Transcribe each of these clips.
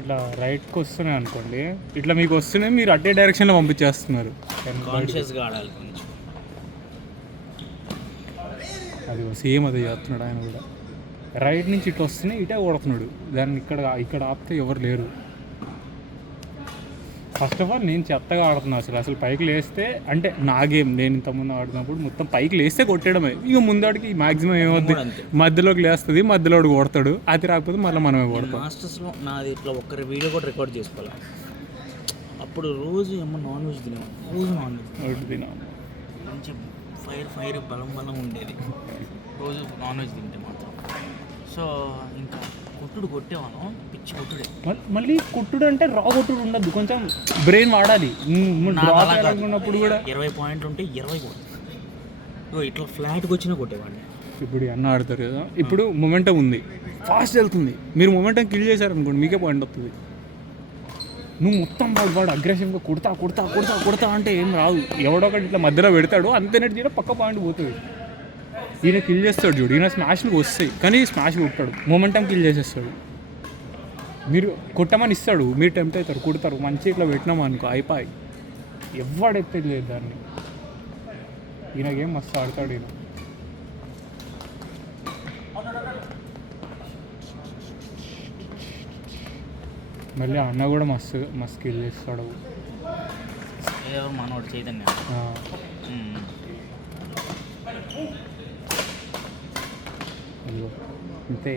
ఇట్లా రైట్కి వస్తున్నాయి అనుకోండి, ఇట్లా మీకు వస్తున్నాయి, మీరు అట్టే డైరెక్షన్లో పంపించేస్తున్నారు. కాన్షియస్గా ఆడాలి కొంచెం. అది సేమ్ అదే చేస్తున్నాడు ఆయన కూడా. రైట్ నుంచి ఇట్లా వస్తున్నాయి, ఇటే కొడుతున్నాడు దాన్ని. ఇక్కడ ఆపితే ఎవరు లేరు. ఫస్ట్ ఆఫ్ ఆల్ నేను చెత్తగా ఆడుతున్నాను అసలు పైకి లేస్తే, అంటే నా గేమ్ నేను ఇంతకుముందు ఆడుతున్నప్పుడు మొత్తం పైకి లేస్తే కొట్టేయడమే. ఇక ముందడికి మ్యాక్సిమం ఏమవుద్ది, మధ్యలోకి లేస్తుంది, మధ్యలోకి కొడతాడు, అది రాకపోతే మళ్ళీ మనమే కొడతాం. మాస్టర్స్లో నాది ఇట్లా ఒక్కరి వీడియో కూడా రికార్డ్ చేసుకోవాలి. అప్పుడు రోజు ఏమో నాన్ వెజ్ తినాము, రోజు నాన్ వెజ్ తినాము, మంచి ఫైర్ బలం ఉండేది రోజు నాన్ వెజ్ తింటే మాత్రం. సో ఇంకా కొట్టేవాళ్ళం, పిచ్చి కొట్టుడే. మళ్ళీ కొట్టుడు అంటే రా కొట్టుడు ఉండద్దు, కొంచెం బ్రెయిన్ వాడాలి. ఉన్నప్పుడు కూడా 20 పాయింట్లు ఉంటే 20 కొట్టు, ఇట్లా ఫ్లాట్గా వచ్చినా కొట్టేవాడిని. ఇప్పుడు అన్న ఆడతారు కదా, ఇప్పుడు మొమెంటం ఉంది, ఫాస్ట్ వెళ్తుంది, మీరు మొమెంటం కిల్ చేశారనుకోండి మీకే పాయింట్ వస్తుంది. నువ్వు మొత్తం వాడు అగ్రెసివ్గా కొడతా అంటే ఏం రాదు. ఎవడొకటి ఇట్లా మధ్యలో పెడతాడు, అంతే నెట్ పక్క పాయింట్ పోతుంది. ఈయన కిల్ చేస్తాడు చూడు, ఈయన స్మాష్లు వస్తాయి కానీ స్మాష్ కొట్టాడు, మొమెంటం కిల్ చేసేస్తాడు. మీరు కొట్టమని ఇస్తాడు, మీరు టెంప్ట్ అవుతారు, కొడతారు, మంచి ఇట్లా పెట్టినామా అనుకో అయిపోయి, ఎవడెత్తే లేదు దాన్ని. ఈయనకేం మస్తు ఆడతాడు ఈయన. మళ్ళీ అన్న కూడా మస్తు కిల్ చేస్తాడు. మనోడు చైతన్య అంతే.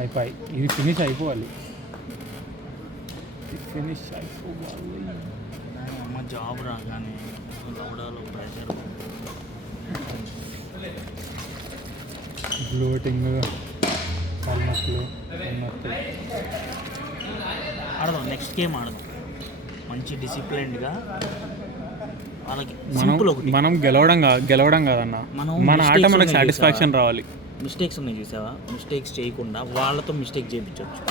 అయిపోయి, ఇది ఫినిష్ అయిపోవాలి. అమ్మ జాబ్ రాగానే లౌడాలో ప్రెషర్, బ్లోటింగ్, తలనొప్పులు. ఆడదాం, నెక్స్ట్ గేమ్ ఆడదాం మంచి డిసిప్లైన్డ్గా. వాళ్ళకి మనం గెలవడం కాదన్న, మన ఆట మనకు సాటిస్ఫాక్షన్ రావాలి. మిస్టేక్స్ ఉన్నాయి చూసావా, మిస్టేక్స్ చేయకుండా వాళ్ళతో మిస్టేక్ చేయించవచ్చు.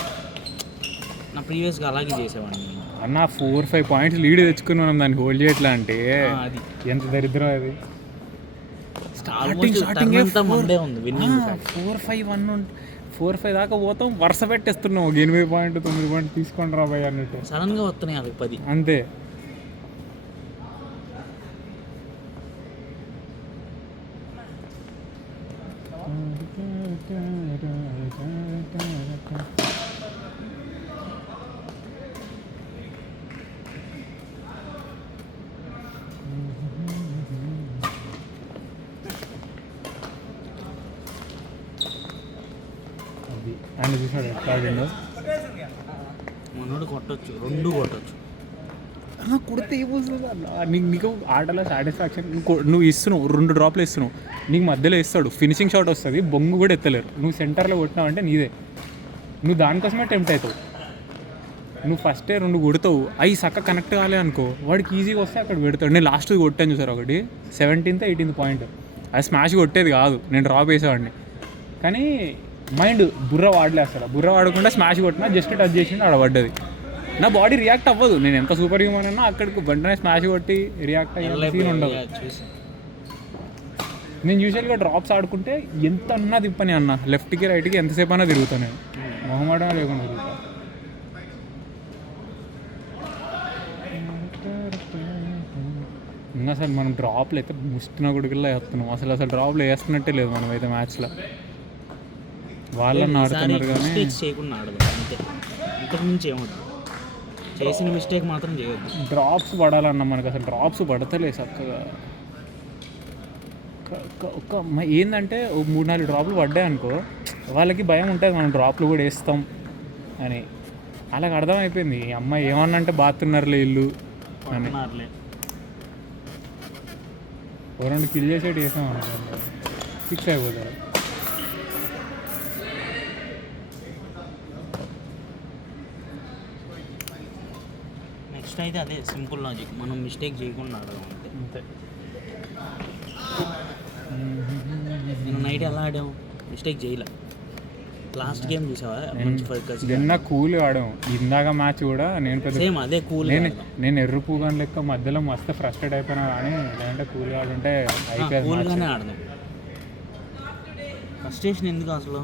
నా ప్రీవియస్గా అలాగే చేసేవాడిని అన్న. 4-5 పాయింట్స్ లీడ్ తెచ్చుకుని మనం దాన్ని హోల్డ్ చేయట్లా అంటే అది ఎంత దరిద్రం. అది స్టార్టింగ్ ముందే ఉంది విన్నింగ్. 4-5 దాకా పోతాం, వరుస పెట్టేస్తున్నావు, 8 పాయింట్ 9 పాయింట్ తీసుకోండి రాబాయ్ అన్నట్టు. సడన్గా వస్తున్నాయి అవి 10 అంతే. ఆయన చూసాడు ఎట్లా ఆడిండో. మనోడు కొట్టచ్చు, 2 కొట్టచ్చు. కొడితే ఏమవుతుంది నీకు ఆటలో సాటిస్ఫాక్షన్. నువ్వు ఇస్తున్నావు, 2 డ్రాప్లు ఇస్తున్నావు, నీకు మధ్యలో ఇస్తాడు, ఫినిషింగ్ షాట్ వస్తుంది, బొంగు కూడా ఎత్తలేరు. నువ్వు సెంటర్లో కొట్టినావు అంటే నీదే, నువ్వు దానికోసమే టెంప్ట్ అవుతావు. నువ్వు ఫస్టే 2 కొడతావు, అవి చక్క కనెక్ట్ కాలే అనుకో, వాడికి ఈజీగా వస్తే అక్కడ పెడతాడు. నేను లాస్ట్ కొట్టాను చూసారు ఒకటి, 17th 18th పాయింట్, అది స్మాష్ కొట్టేది కాదు, నేను డ్రాప్ వేసేవాడిని. కానీ మైండ్ బుర్ర వాడలే అసలు, బుర్ర వాడకుండా స్మాష్ కొట్టినా జస్ట్ టచ్ చేసిండు ఆడబడ్డది. నా బాడీ రియాక్ట్ అవ్వదు, నేను ఎంత సూపర్ హ్యూమన్ అన్నా అక్కడికి వెంటనే స్మాష్ కొట్టి రియాక్ట్ అయ్యే సీన్ ఉండదు. నేను యూజువల్గా డ్రాప్స్ ఆడుకుంటే ఎంత అన్నా తిప్పని అన్న, లెఫ్ట్కి రైట్కి ఎంతసేపు అన్నా తిరుగుతాను నేను, మొహమాటం లేకుండా తిరుగుతాను. ఇంకా అసలు మనం డ్రాప్లు అయితే ముస్తున్న గుడికల్లా వేస్తున్నాం, అసలు డ్రాప్లు వేస్తున్నట్టే లేదు మనం అయితే మ్యాచ్లో. వాళ్ళని ఆడుతున్నారు కానీ చేయకుండా ఆడదు అంతే, ఇంతకుమించి ఏమవుతుంది. చేసిన మిస్టేక్ మాత్రం చేయొద్దు. డ్రాప్స్ పడాలన్న మనకు అసలు డ్రాప్స్ పడతలే చక్కగా. ఏంటంటే 3-4 డ్రాప్లు పడ్డాయి అనుకో, వాళ్ళకి భయం ఉంటుంది మనం డ్రాప్లు కూడా వేస్తాం అని. అలాగ అర్థమైపోయింది, ఈ అమ్మాయి ఏమన్నా అంటే బాతున్నారులే ఇల్లు అని. ఎవరైనా కిల్ చేసేటి వేసాం అనుకో, ఫిక్స్ అయిపోతారు. నెక్స్ట్ అయితే అదే సింపుల్ లాజిక్, మనం మిస్టేక్ చేయకుండా ఆడదాం అంతే. నేను నైట్ ఎలా ఆడాము, మిస్టేక్ చేయలే, లాస్ట్ గేమ్ చూసావా మంచి ఫోకస్ నిన్న కూల్ ఆడాం. ఇందాక మ్యాచ్ కూడా నేను పెద్ద సేమ్ అదే కూల్ నేను ఎర్ర పూగాని లెక్క మధ్యలో మస్తు ఫ్రస్ట్రేట్ అయిపోయినా కానీ లేదంటే కూల్గా ఆడుంటే అయిపోయింది. కూల్గానే ఆడదాం. ఫ్రస్ట్రేషన్ ఎందుకు అసలు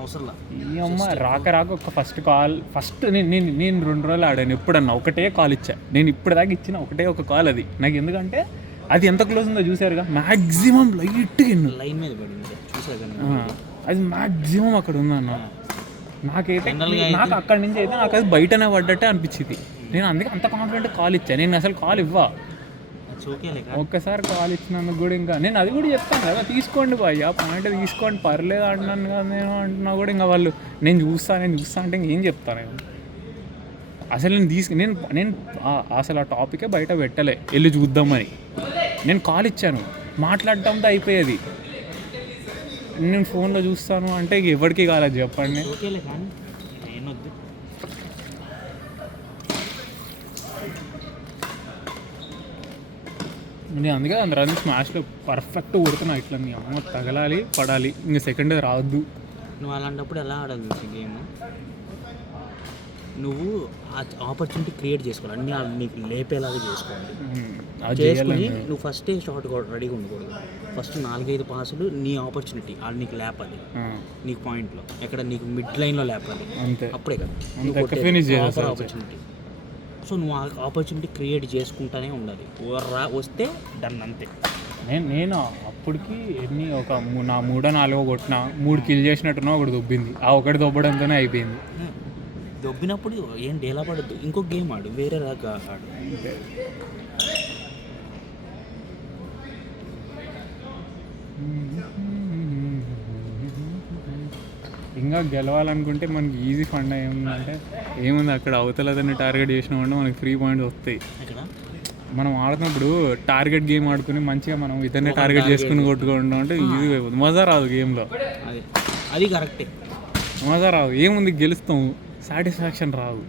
అవసరంలా. ఈ అమ్మ రాక ఒక ఫస్ట్ నేను 2 రోజులు ఆడాను. ఎప్పుడన్నా ఒకటే కాల్ ఇచ్చా నేను, ఇప్పటిదాకా ఇచ్చిన ఒకటే ఒక కాల్. అది నాకు ఎందుకంటే అది ఎంత క్లోజ్ ఉందో చూసారుగా, మ్యాక్సిమం లైట్గా లైన్ మీద పడింది చూసా కానీ అది మ్యాక్సిమం అక్కడ ఉందన్న. నాకైతే నాకు అక్కడి నుంచి అయితే నాకు అది బయటనే పడ్డట్టే అనిపించింది. నేను అందుకే అంత కాన్ఫిడెంట్ కాల్ ఇచ్చా. నేను అసలు కాల్ ఇవ్వా. ఒక్కసారి కాల్ ఇచ్చినందుకు కూడా ఇంకా నేను అది కూడా చెప్తాను కదా, తీసుకోండి భయ్యా పాయింట్ తీసుకోండి పర్లేదు అంటున్నాను కదా నేను అంటున్నా కూడా ఇంకా వాళ్ళు నేను చూస్తా అంటే ఇంకేం చెప్తాను నేను. అసలు నేను అసలు ఆ టాపికే బయట పెట్టలే వెళ్ళి చూద్దామని. నేను కాల్ ఇచ్చాను, మాట్లాడటంతో అయిపోయేది. నేను ఫోన్లో చూస్తాను అంటే ఎవరికి కాలేదు చెప్పండి. నేను అందుకే అందరూ స్మాష్లో పర్ఫెక్ట్ కొడుతున్నా. ఇట్లా నీ అమ్మ తగలాలి పడాలి, ఇంకా సెకండ్ రావద్దు. నువ్వు అలాంటప్పుడు ఎలా ఆడాలి గేమ్? నువ్వు ఆపర్చునిటీ క్రియేట్ చేసుకోవాలి, అన్నీ నీకు లేపేలాగా చేసుకోవాలి. చేసుకుని నువ్వు ఫస్టే షాట్ రెడీగా ఉండకూడదు. ఫస్ట్ 4-5 పాసులు నీ ఆపర్చునిటీ, అది నీకు లేపాలి. నీకు పాయింట్లో ఎక్కడ నీకు మిడ్ లైన్లో లేపాలి, అప్పుడే కదా ఆపర్చునిటీ. సో నువ్వు ఆపర్చునిటీ క్రియేట్ చేసుకుంటానే ఉండాలి. వస్తే డన్ అంతే. నేను అప్పటికి నా 3-4 కొట్టినా 3 కిల్ చేసినట్టున్నా ఒకటి దొబ్బింది. ఆ ఒకటి దొబ్బడంతోనే అయిపోయింది. దొబ్బినప్పుడు ఏం డేలా పడద్దు, ఇంకొక గేమ్ ఆడు, వేరే రాగా ఆడు. ఇంకా గెలవాలనుకుంటే మనకి ఈజీ ఫండ్ ఏముంది అక్కడ అవతలదని టార్గెట్ చేసినామంటే మనకి 3 పాయింట్స్ వస్తాయి. మనం ఆడుతున్నప్పుడు టార్గెట్ గేమ్ ఆడుకుని మంచిగా మనం ఇతన్ని టార్గెట్ చేసుకుని కొట్టుకుంటాం అంటే ఈజీగా అయిపోతుంది. మజా రాదు గేమ్లో. అది కరెక్టే, మజా రాదు. ఏముంది గెలుస్తాం, సాటిస్ఫాక్షన్ రాదు.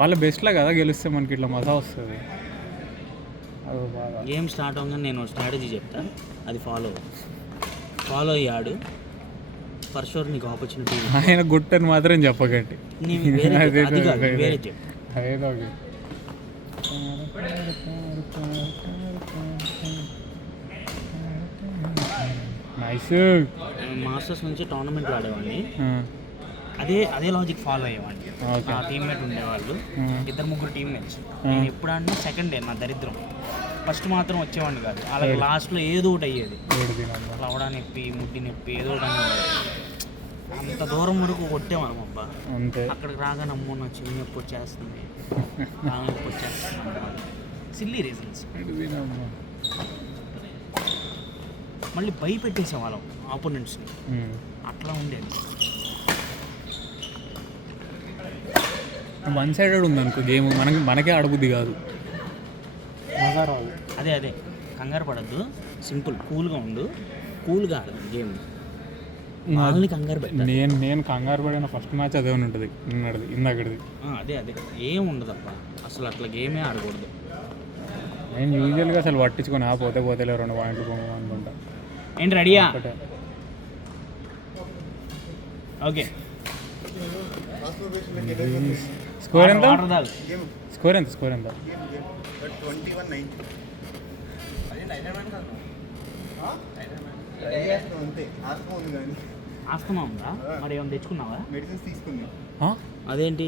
వాళ్ళ బెస్ట్లో కదా గెలిస్తే మనకి ఇట్లా మజా వస్తుంది. అది బాగా గేమ్ స్టార్ట్ అవ్వగానే నేను స్ట్రాటజీ చెప్తాను, అది ఫాలో అయ్యాడు ఫర్ షూర్ నీకు ఆపర్చునిటీ. ఆయన గుట్టని మాత్రం చెప్పకండి. అదేదో నైస్. మాస్టర్స్ నుంచి టోర్నమెంట్లు ఆడేవాడిని, అదే లాజిక్ ఫాలో అయ్యేవాడిని. నా టీమ్మేట్ ఉండేవాళ్ళు, 2-3 టీమ్మేట్స్. నేను ఎప్పుడు ఆడినా సెకండ్ డే నా దరిద్రం. ఫస్ట్ మాత్రం వచ్చేవాడిని కాదు, అలా లాస్ట్లో ఏదో ఒకటి అయ్యేది. లవడ నొప్పి, ముడ్డి నొప్పి, ఏదో ఒకటి అనేది. అంత దూరం వరకు కొట్టేవాళ్ళం అబ్బా. అక్కడికి రాగా నమ్మో నా చెవి నొప్పి వచ్చేస్తుంది, నొప్పి వచ్చేస్తుంది, సిల్లీ రీజన్స్. మళ్ళీ భయపెట్టేసేవాళ్ళం ఆపోనెంట్స్ని, అట్లా ఉండేది. వన్ సైడెడ్ ఉంది అనుకో గేమ్, మనకే ఆడబుద్ధి కాదు. అదే కంగారు పడద్దు, సింపుల్ కూల్గా ఉండు, కూల్గా ఆడదు గేమ్. వాళ్ళని కంగారు పెట్ట. నేను కంగారు పడిన ఫస్ట్ మ్యాచ్ అదే ఉంటుంది ఇందాకది. అదే ఏం ఉండదప్ప, అసలు అట్లా గేమే ఆడకూడదు. నేను యూజువల్గా అసలు పట్టించుకొని పోతే 2 పాయింట్లు పోను అనుకుంటా. ఏంటి రెడీయా? ఓకే. స్కోర్ ఎంత? స్కోర్ ఎంత? 21-9. ఆస్తమా ఉందా? మరి ఏమైనా తెచ్చుకున్నావా? మెడిసిన్స్ తీసుకున్నా. అదేంటి?